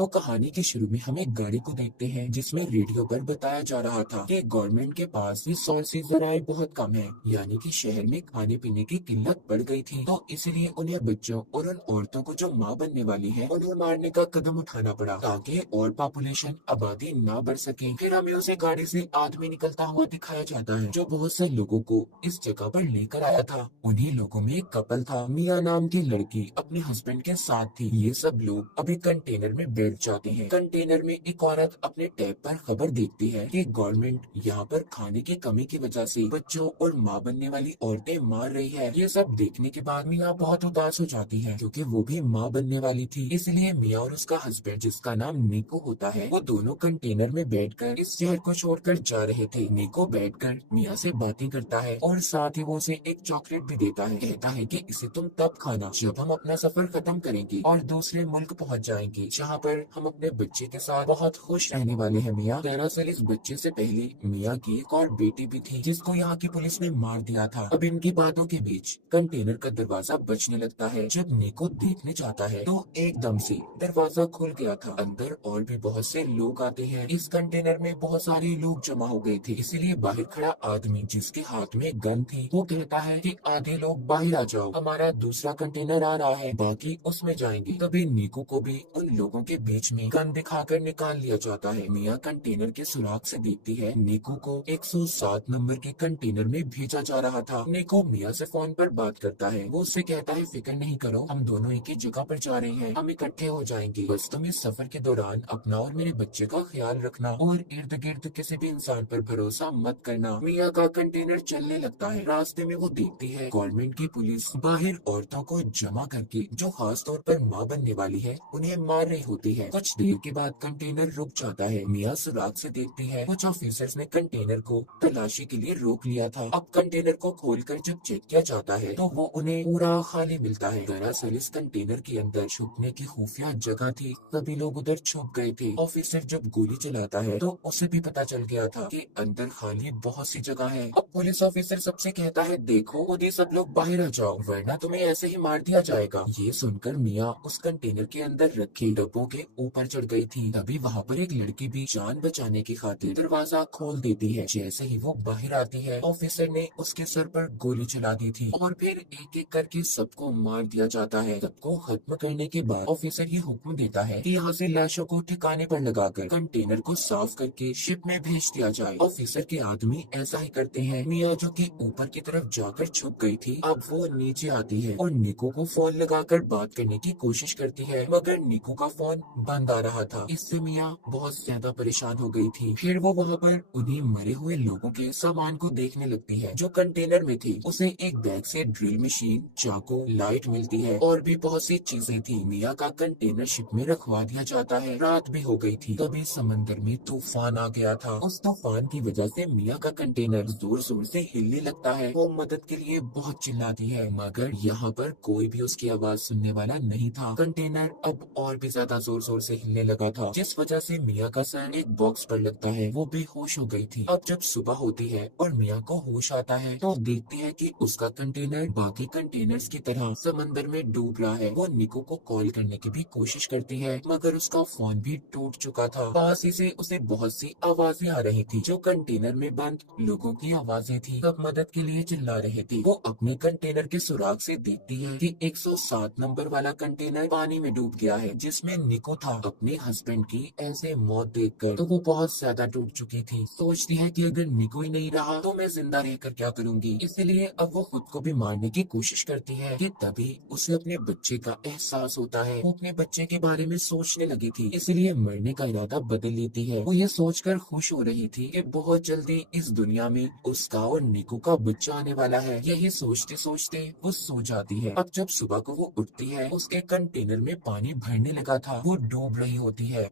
तो कहानी के शुरू में हम एक गाड़ी को देखते हैं जिसमें रेडियो पर बताया जा रहा था कि गवर्नमेंट के पास रिसोर्सेज जराए बहुत कम है, यानी कि शहर में खाने पीने की किल्लत बढ़ गई थी। तो इसलिए उन्हें बच्चों और उन औरतों को जो माँ बनने वाली है उन्हें मारने का कदम उठाना पड़ा ताकि और पॉपुलेशन आबादी ना बढ़ सके। फिर हमें उसे गाड़ी से आदमी निकलता हुआ दिखाया जाता है जो बहुत से लोगों को इस जगह पर लेकर आया था। उन्हीं लोगों में एक कपल था, मिया नाम की लड़की अपने हस्बैंड के साथ थी। ये सब लोग अभी कंटेनर में बैठ जाते हैं। कंटेनर में एक औरत अपने टैब पर खबर देखती है कि गवर्नमेंट यहाँ पर खाने की कमी की वजह से बच्चों और माँ बनने वाली औरतें मार रही है। ये सब देखने के बाद मिया बहुत उदास हो जाती है क्योंकि वो भी माँ बनने वाली थी। इसलिए मिया और उसका हस्बैंड जिसका नाम निको होता है वो दोनों कंटेनर में बैठकर इस शहर को छोड़कर जा रहे थे। निको बैठकर मिया से बातें करता है और साथ ही वो उसे एक चॉकलेट भी देता है। कहता है कि इसे तुम तब खाना जब हम अपना सफर खत्म करेंगे और दूसरे मुल्क पहुंच जाएंगे जहाँ पर हम अपने बच्चे के साथ बहुत खुश रहने वाले हैं। मिया दरअसल इस बच्चे से पहले मिया की एक और बेटी भी थी जिसको यहाँ की पुलिस ने मार दिया था। अब इनकी बातों के बीच कंटेनर का दरवाजा बजने लगता है। जब निको देखने जाता है तो एकदम से दरवाजा खुल गया था। अंदर और भी बहुत से लोग आते हैं। इस कंटेनर में बहुत सारे लोग जमा हो गए थे, इसीलिए बाहर खड़ा आदमी जिसके हाथ में गन थी वो कहता है कि आधे लोग बाहर आ जाओ, हमारा दूसरा कंटेनर आ रहा है, बाकी उसमें जाएंगे। तभी निको को भी उन लोगों के बीच में गन दिखाकर निकाल लिया जाता है। मिया कंटेनर के सुराग से देखती है निको को 107 नंबर के कंटेनर में भेजा जा रहा था। निको मिया से फोन पर बात करता है। वो उससे कहता है फिक्र नहीं करो, हम दोनों एक ही जगह पर जा रहे हैं, हम इकट्ठे हो जाएंगे। बस तुम इस सफर के दौरान अपना और मेरे बच्चे का ख्याल रखना और इर्द गिर्द किसी भी इंसान पर भरोसा मत करना। मिया का कंटेनर चलने लगता है। रास्ते में वो देखती है गवर्नमेंट की पुलिस बाहर औरतों को जमा करके जो खास तौर पर माँ बनने वाली है उन्हें मार रही होती है। कुछ देर के बाद कंटेनर रुक जाता है। मिया सुराग से देखती है कुछ ऑफिसर्स ने कंटेनर को तलाशी के लिए रोक लिया था। अब कंटेनर को खोलकर जब चेक किया जाता है तो वो उन्हें पूरा खाली मिलता है। दरअसल इस कंटेनर के अंदर छुपने की खुफिया जगह थी, सभी लोग उधर छुप गए थे। ऑफिसर जब गोली चलाता है तो उसे भी पता चल गया था कि अंदर खाली बहुत सी जगह है। अब पुलिस ऑफिसर सबसे कहता है देखो खुद ही सब लोग बाहर आ जाओ वरना तुम्हें ऐसे ही मार दिया जाएगा। ये सुनकर मिया उस कंटेनर के अंदर रखे डब्बों के ऊपर चढ़ गई थी। तभी वहाँ पर एक लड़की भी जान बचाने की खातिर दरवाजा खोल देती है। जैसे ही वो बाहर आती है ऑफिसर ने उसके सर पर गोली चला दी थी और फिर एक एक करके सबको मार दिया जाता है। सबको खत्म करने के बाद ऑफिसर ये हुक्म देता है कि यहाँ से लाशों को ठिकाने पर लगाकर कंटेनर को साफ करके शिप में भेज दिया जाए। ऑफिसर के आदमी ऐसा ही करते हैं। मिया जो कि ऊपर की तरफ जाकर छुप गई थी अब वो नीचे आती है और निको को फोन लगाकर बात करने की कोशिश करती है, मगर निको का फोन बंद आ रहा था। इससे मिया बहुत ज्यादा परेशान हो गई थी। फिर वो वहाँ पर उन्हीं मरे हुए लोगों के सामान को देखने लगती है जो कंटेनर में थी। उसे एक बैग से ड्रिल मशीन, चाकू, लाइट मिलती है और भी बहुत सी चीजें थी। मिया का कंटेनर शिप में रखवा दिया जाता है। रात भी हो गई थी। तभी समंदर में तूफान आ गया था। उस तूफान की वजह से मिया का कंटेनर जोर जोर से हिलने लगता है। वो मदद के लिए बहुत चिल्लाती है मगर यहाँ पर कोई भी उसकी आवाज सुनने वाला नहीं था। कंटेनर अब और भी ज्यादा जोर जोर से हिलने लगा था जिस वजह से मिया का सर एक बॉक्स पर लगता है। वो बेहोश हो गई थी। अब जब सुबह होती है और मिया को होश आता है तो देखती है कि उसका कंटेनर बाकी कंटेनर्स की तरह समंदर में डूब रहा है। वो निको को कॉल करने की भी कोशिश करती है मगर उसका फोन भी टूट चुका था। पास ही से उसे बहुत सी आवाजें आ रही थी जो कंटेनर में बंद लोगों की आवाजें थी। सब मदद के लिए चिल्ला रहे थे। वो अपने कंटेनर के सुराग से देखती है कि 107 नंबर वाला कंटेनर पानी में डूब गया है जिसमें निको था। अपने हस्बैंड की ऐसे मौत देखकर तो वो बहुत ज्यादा टूट चुकी थी। सोचती है कि अगर निको ही नहीं रहा तो मैं जिंदा रहकर क्या करूंगी। इसलिए अब वो खुद को भी मारने की कोशिश करती है कि तभी उसे अपने बच्चे का एहसास होता है। वो अपने बच्चे के बारे में सोचने लगी थी, इसलिए मरने का इरादा बदल लेती है। वो ये सोचकर खुश हो रही थी कि बहुत जल्दी इस दुनिया में उसका और निको का बच्चा आने वाला है। यही सोचते सोचते वो सो जाती है। अब जब सुबह को वो उठती है उसके कंटेनर में पानी भरने लगा था। वो डूब रही होती है।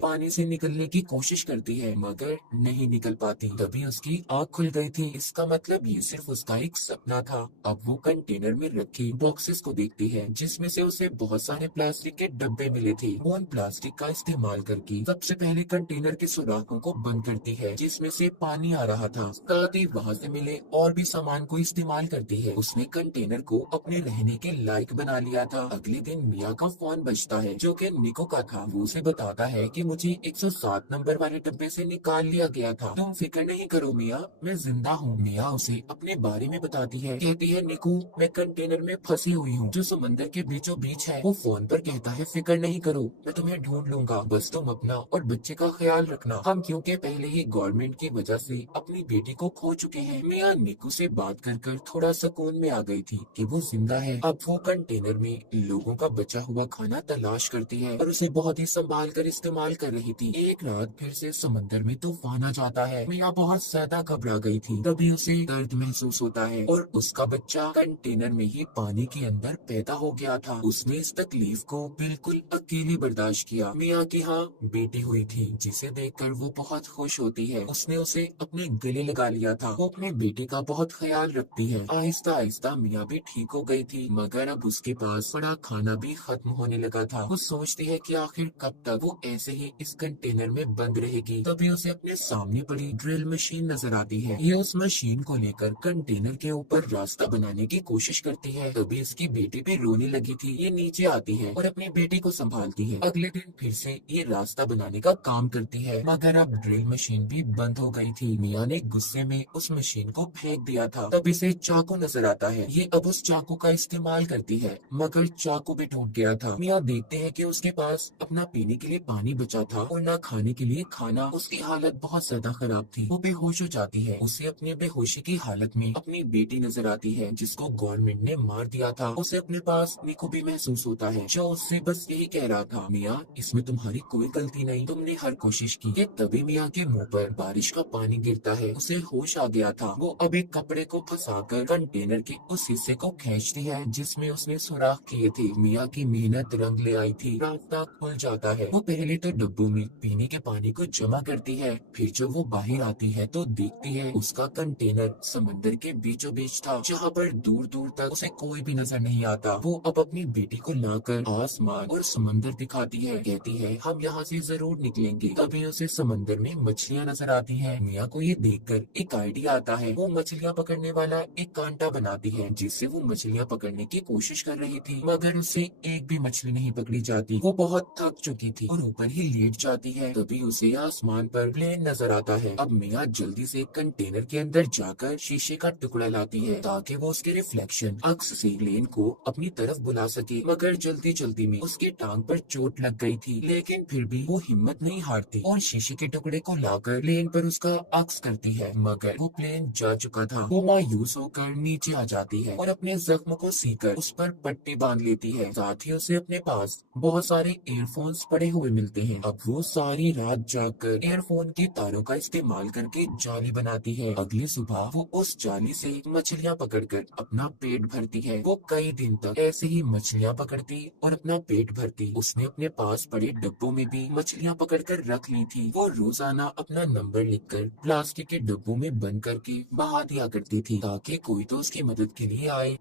पानी से निकलने की कोशिश करती है मगर नहीं निकल पाती। तभी उसकी आँख खुल गई थी। इसका मतलब ये सिर्फ उसका एक सपना था। अब वो कंटेनर में रखी बॉक्सेस को देखती है जिसमें से उसे बहुत सारे प्लास्टिक के डब्बे मिले थे। वो उन प्लास्टिक का इस्तेमाल करके सबसे पहले कंटेनर के सुराखों को बंद करती है जिसमें से पानी आ रहा था। साथ ही वहाँ से मिले और भी सामान को इस्तेमाल करती है। उसने कंटेनर को अपने रहने के लायक बना लिया था। अगले दिन मिया का फोन बजता है जो कि निको का था। वो उसे बताता है कि मुझे 107 नंबर वाले डब्बे से निकाल लिया गया था। तुम फिक्र नहीं करो मिया, मैं जिंदा हूँ। मिया उसे अपने बारे में बताती है। कहती है निको, मैं कंटेनर में फंसी हुई हूँ जो समंदर के बीचों बीच है। वो फोन पर कहता है फिक्र नहीं करो, मैं तुम्हें ढूंढ लूंगा, बस तुम अपना और बच्चे का ख्याल रखना। हम क्योंकि पहले ही गवर्नमेंट की वजह से अपनी बेटी को खो चुके हैं। मिया निको से बात कर थोड़ा सुकून में आ गई थी कि वो जिंदा है। अब वो कंटेनर में लोगों का बचा हुआ खाना तलाश करती है और उसे बहुत ही संभाल कर इस्तेमाल कर रही थी। एक रात फिर से समंदर में तूफान आ जाता है। मिया बहुत ज्यादा घबरा गई थी। तभी उसे दर्द महसूस होता है और उसका बच्चा कंटेनर में ही पानी के अंदर पैदा हो गया था। उसने इस तकलीफ को बिल्कुल अकेली बर्दाश्त किया। मिया की हाँ बेटी हुई थी जिसे देखकर वो बहुत खुश होती है। उसने उसे अपने गले लगा लिया था। वो अपने बेटे का बहुत ख्याल रखती है। आहिस्ता आहिस्ता मिया भी ठीक हो गई थी मगर अब उसके पास पड़ा खाना भी खत्म होने लगा था। वो सोचती है कि आखिर कब तक वो ऐसे ही इस कंटेनर में बंद रहेगी। तभी उसे अपने सामने पड़ी ड्रिल मशीन नजर आती है। ये उस मशीन को लेकर कंटेनर के ऊपर रास्ता बनाने की कोशिश करती है। तभी इसकी बेटी भी रोने लगी थी। ये नीचे आती है और अपनी बेटी को संभालती है। अगले दिन फिर से ये रास्ता बनाने का काम करती है मगर अब ड्रिल मशीन भी बंद हो गई थी। मिया ने गुस्से में उस मशीन को फेंक दिया था। तब इसे चाकू नजर आता है। ये अब उस चाकू का इस्तेमाल करती है मगर चाकू भी टूट गया था। मिया देखते हैं कि उसके पास अपना पीने के लिए पानी बचा था और न खाने के लिए खाना। उसकी हालत बहुत ज्यादा खराब थी। वो बेहोश हो जाती है। उसे अपनी बेहोशी की हालत में अपनी बेटी नजर आती है जिसको गवर्नमेंट ने मार दिया था। उसे अपने पास निको भी महसूस होता है जो उससे बस यही कह रहा था, मिया इसमें तुम्हारी कोई गलती नहीं, तुमने हर कोशिश की। कि तभी मिया के मुंह पर बारिश का पानी गिरता है। उसे होश आ गया था। वो अब एक कपड़े को फंसाकर कंटेनर के उस हिस्से को खींचती है जिसमें उसने सुराख किए थे। मिया की मेहनत रंग ले आई थी। रास्ता खुल जाता है। वो पहले तो डब्बों में पीने के पानी को जमा करती है। फिर जब वो बाहर आती है तो देखती है उसका कंटेनर समंदर के बीचों बीच था जहाँ पर दूर दूर तक उसे कोई भी नजर नहीं आता। वो अब अपनी बेटी को लाकर आसमान और समंदर दिखाती है। कहती है हम यहाँ से जरूर निकलेंगे। तभी उसे समंदर में मछलियाँ नजर आती हैं। मिया को ये देखकर एक आइडिया आता है। वो मछलियाँ पकड़ने वाला एक कांटा बनाती है जिससे वो मछलियाँ पकड़ने की कोशिश कर रही थी मगर उससे एक भी मछली नहीं पकड़ी जाती। वो बहुत थक चुकी थी और ऊपर ही लेट जाती है। तभी उसे आसमान पर प्लेन नजर आता है। अब मिया जल्दी से कंटेनर के अंदर जाकर शीशे का टुकड़ा लाती है ताकि वो उसके रिफ्लेक्शन अक्स से प्लेन को अपनी तरफ बुला सके मगर जल्दी जल्दी में उसकी टांग पर चोट लग गई थी। लेकिन फिर भी वो हिम्मत नहीं हारती और शीशे के टुकड़े को लाकर प्लेन पर उसका अक्स करती है मगर वो प्लेन जा चुका था। वो मायूस होकर नीचे आ जाती है और अपने जख्म को सीकर उस पर पट्टी बांध लेती है। साथ ही उसे अपने पास बहुत सारे ईयरफोन्स पड़े हुए मिलते हैं। अब वो सारी रात जागकर ईयरफोन के तारों का इस्तेमाल करके जाली बनाती है। अगली सुबह वो उस जाली से मछलियाँ पकड़कर अपना पेट भरती है। वो कई दिन तक ऐसे ही मछलियाँ पकड़ती और अपना पेट भरती। उसने अपने पास पड़े डब्बों में भी मछलियाँ पकड़कर रख ली थी। वो रोजाना अपना नंबर लिखकर प्लास्टिक के डब्बों में बंद करके बहा दिया करती थी ताकि कोई तो उसकी मदद के लिए आए।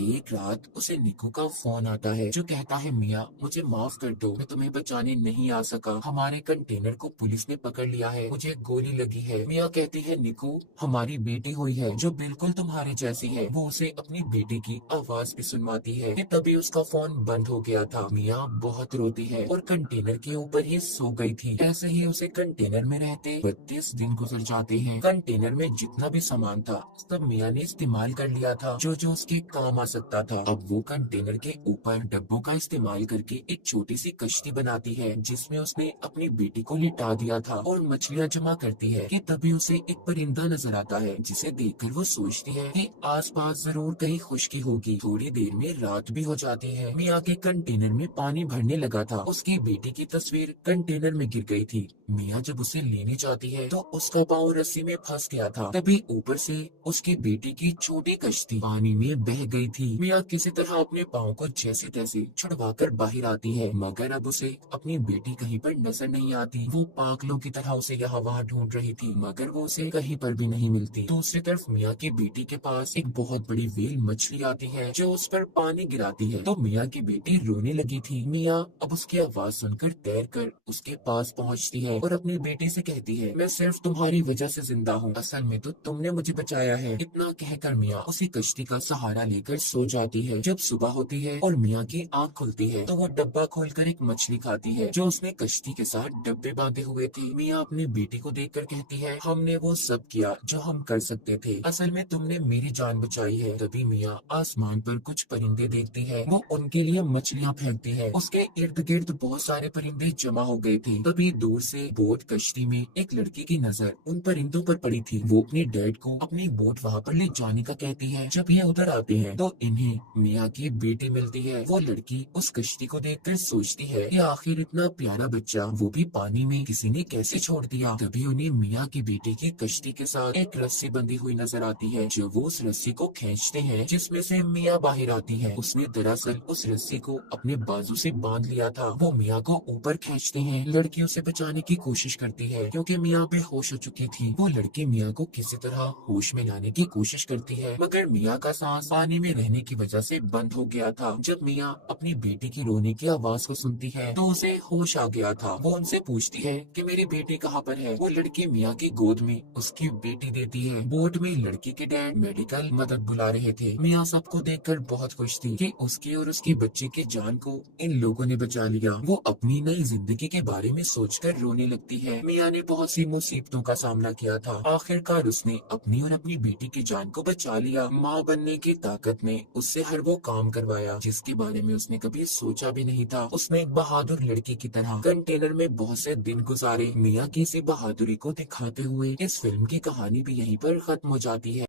एक रात उसे निको का फोन आता है जो कहता है मिया मुझे माफ कर दो, मैं तुम्हें बचाने नहीं आ सका। हमारे कंटेनर को पुलिस ने पकड़ लिया है, मुझे गोली लगी है। मिया कहती है निको हमारी बेटी हुई है जो बिल्कुल तुम्हारे जैसी है। वो उसे अपनी बेटी की आवाज भी सुनवाती है कि तभी उसका फोन बंद हो गया था। मिया बहुत रोती है और कंटेनर के ऊपर ही सो गई थी। ऐसे ही उसे कंटेनर में रहते 32 दिन गुजर जाते हैं। कंटेनर में जितना भी सामान था सब मिया ने इस्तेमाल कर लिया था जो जो उसके काम आ सकता था। अब वो कंटेनर के ऊपर डब्बों का इस्तेमाल करके एक छोटी सी कश्ती बनाती है जिसमें उसने अपनी बेटी को लिटा दिया था और मछलियाँ जमा करती है कि तभी उसे एक परिंदा नजर आता है जिसे देखकर वो सोचती है कि आसपास जरूर कहीं खुशकी होगी। थोड़ी देर में रात भी हो जाती है। मिया के कंटेनर में पानी भरने लगा था। उसकी बेटी की तस्वीर कंटेनर में गिर गई थी। मिया जब उसे लेने जाती है तो उसका पाँव रस्सी में फंस गया था। तभी ऊपर से उसकी बेटी की छोटी कश्ती पानी में बह गई थी। मिया किसी तरह अपने पाँव को जैसे तैसे छुड़वाकर बाहर आती है, मगर अब उसे अपनी बेटी कहीं पर नजर नहीं आती। वो पागलों की तरह उसे यहाँ वहाँ ढूंढ रही थी, मगर वो उसे कहीं पर भी नहीं मिलती। दूसरी तरफ मिया की बेटी के पास एक बहुत बड़ी व्हेल मछली आती है जो उस पर पानी गिराती है, तो मिया की बेटी रोने लगी थी। मिया अब उसकी आवाज सुनकर तैर कर उसके पास पहुँचती है और अपनी बेटी से कहती है, मैं सिर्फ तुम्हारी वजह से जिंदा हूँ, असल में तो तुमने मुझे बचाया है। इतना कहकर मिया उसी कश्ती का सहारा लेकर सो जाती है। जब सुबह होती है और मिया की आँख खुलती है तो वो डब्बा खोलकर एक मछली खाती है जो उसने कश्ती के साथ डब्बे बांधे हुए थे। मिया अपनी बेटी को देखकर कहती है, हमने वो सब किया जो हम कर सकते थे, असल में तुमने मेरी जान बचाई है। तभी मिया आसमान पर कुछ परिंदे देखती है, वो उनके लिए मछलियाँ फेंकती है। उसके इर्द गिर्द बहुत सारे परिंदे जमा हो गए थे। तभी दूर से बोट कश्ती में एक लड़की की नजर उन परिंदों पर पड़ी थी। वो अपने डैड को अपनी बोट वहाँ पर ले जाने का कहती है। जब ये उधर आते हैं तो इन्हें मिया की बेटी मिलती है। वो लड़की उस कश्ती को देखकर सोचती है कि आखिर इतना प्यारा बच्चा वो भी पानी में किसी ने कैसे छोड़ दिया। तभी उन्हें मिया की बेटी की कश्ती के साथ एक रस्सी बंधी हुई नजर आती है। जो वो उस रस्सी को खींचते हैं जिसमें से मिया बाहर आती है। उसने दरअसल उस रस्सी को अपने बाजू से बांध लिया था। वो मिया को ऊपर खींचते हैं। लड़की उसे बचाने की कोशिश करती है क्योंकि मिया बेहोश हो चुकी थी। वो लड़की मिया को किसी तरह होश में लाने की कोशिश करती है, मगर मिया का सांस पानी में रहने की वजह से बंद हो गया था। जब मिया अपनी बेटी की रोने की आवाज को सुनती है तो उसे होश आ गया था। वो उनसे पूछती है कि मेरी बेटी कहाँ पर है। वो लड़की मिया की गोद में उसकी बेटी देती है। बोट में लड़की के डैड मेडिकल मदद बुला रहे थे। मिया सबको देखकर बहुत खुश थी कि उसकी और उसकी बच्ची की जान को इन लोगों ने बचा लिया। वो अपनी नई जिंदगी के बारे में सोचकर रोने लगती है। मिया ने बहुत सी मुसीबतों का सामना किया था, आखिरकार उसने अपनी और अपनी बेटी की जान को बचा लिया। माँ बनने की ताकत ने उससे हर वो काम करवाया जिसके बारे में उसने कभी सोचा भी नहीं था। उसने एक बहादुर लड़की की तरह कंटेनर में बहुत से दिन गुजारे। मिया की इसी बहादुरी को दिखाते हुए इस फिल्म की कहानी भी यहीं पर खत्म हो जाती है।